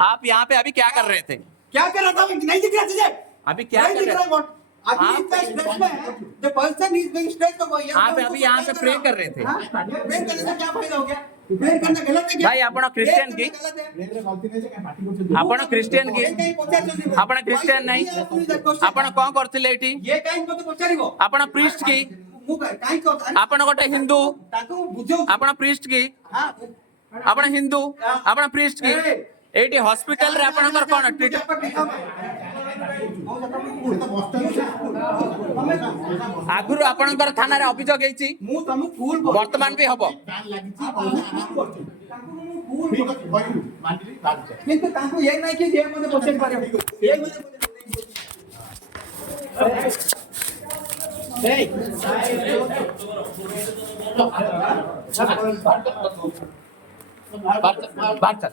आप यहाँ पे अभी क्या कर रहे थे? क्या कर रहा था? नहीं दिख रहा तुझे? अभी क्या नहीं कर दिख रहे रहा है थे? what? अभी आप- इतना स्ट्रेस में है। The person is being stressed तो वो ये आप अभी यहाँ पे प्रे कर रहे थे। प्रे करने से क्या फायदा हो गया? प्रे करना गलत है क्या? भाई ଆପଣ ଖ୍ରୀଷ୍ଟିଆନ କି? ଆପଣ ଖ୍ରୀଷ୍ଟିଆନ କି? ଆପଣ ଖ୍ରୀଷ୍ଟିଆନ ନାହିଁ? ଆପଣ କଣ କରୁଥିଲେ ଏଠି? ये କାଇଁ ମତେ ପଚାରିବ? ଆପଣ ପ୍ରିଷ୍ଟ କି? ମୁଁ କାଇଁ କଥା ଆପଣ ଗୋଟେ ହିନ୍ଦୁ? ତାକୁ ବୁଝାଉଛି। ଆପଣ ପ୍ରିଷ୍ଟ କି? ହଁ ଆପଣ ହିନ୍ଦୁ? ଆପଣ ପ୍ରିଷ୍ଟ କି? ଏଇଠି ହସ୍ପିଟାଲ ରେ ଆପଣଙ୍କର କଣ ଟ୍ରିଟ? ଆଗରୁ ଆପଣଙ୍କର ଥାନାରେ ଅଭିଯୋଗ ହେଇଛି, ମୁଁ ତମକୁ ଫୁଲ ବର୍ତ୍ତମାନ ବି ହବ। କିନ୍ତୁ ତାଙ୍କୁ ଏ ନାହିଁ କି ଯେ ମତେ ପଚାରି ପାରିବ। ଏ ମତେ ବାର୍ତ୍ତା